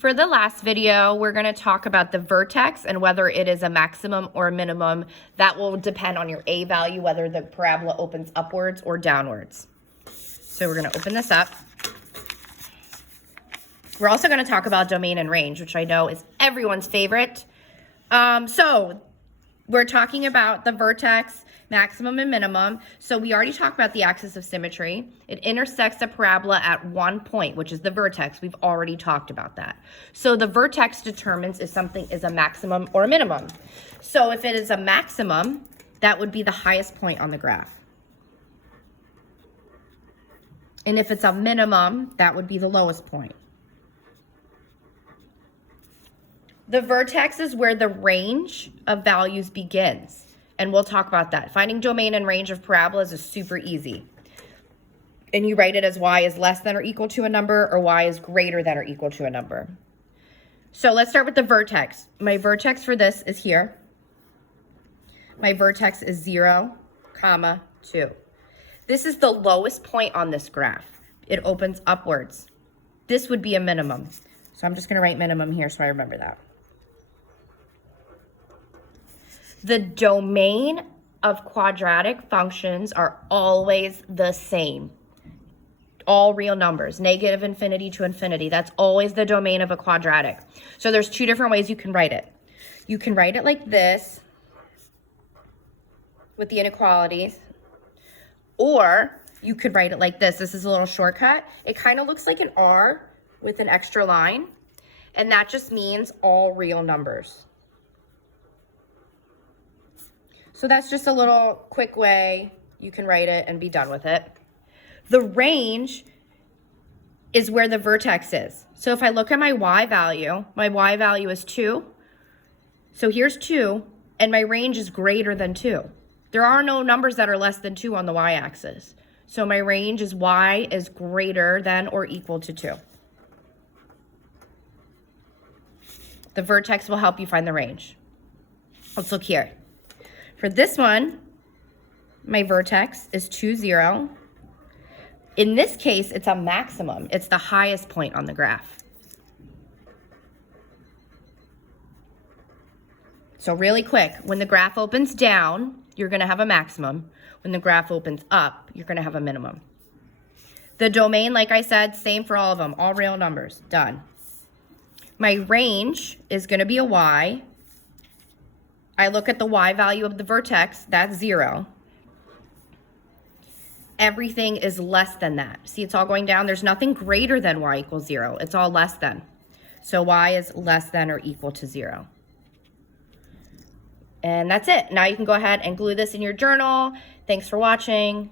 For the last video, we're going to talk about the vertex and whether it is a maximum or a minimum. That will depend on your A value, whether the parabola opens upwards or downwards. So we're going to open this up. We're also going to talk about domain and range, which I know is everyone's favorite. So we're talking about the vertex, maximum and minimum. So we already talked about the axis of symmetry. It intersects the parabola at one point, which is the vertex. We've already talked about that. So the vertex determines if something is a maximum or a minimum. So if it is a maximum, that would be the highest point on the graph. And if it's a minimum, that would be the lowest point. The vertex is where the range of values begins. And we'll talk about that. Finding domain and range of parabolas is super easy. And you write it as y is less than or equal to a number or y is greater than or equal to a number. So let's start with the vertex. My vertex for this is here. My vertex is 0, 2. This is the lowest point on this graph. It opens upwards. This would be a minimum. So I'm just going to write minimum here so I remember that. The domain of quadratic functions are always the same. All real numbers, negative infinity to infinity. That's always the domain of a quadratic. So there's two different ways you can write it. You can write it like this with the inequalities, or you could write it like this. This is a little shortcut. It kind of looks like an R with an extra line, and that just means all real numbers. So that's just a little quick way you can write it and be done with it. The range is where the vertex is. So if I look at my y value is 2. So here's 2, and my range is greater than 2. There are no numbers that are less than 2 on the y-axis. So my range is y is greater than or equal to 2. The vertex will help you find the range. Let's look here. For this one, my vertex is 2, 0. In this case, it's a maximum. It's the highest point on the graph. So really quick, when the graph opens down, you're going to have a maximum. When the graph opens up, you're going to have a minimum. The domain, like I said, same for all of them, all real numbers, done. My range is going to be a y. I look at the y value of the vertex, that's 0. Everything is less than that. See, it's all going down. There's nothing greater than y equals 0. It's all less than. So y is less than or equal to 0. And that's it. Now you can go ahead and glue this in your journal. Thanks for watching.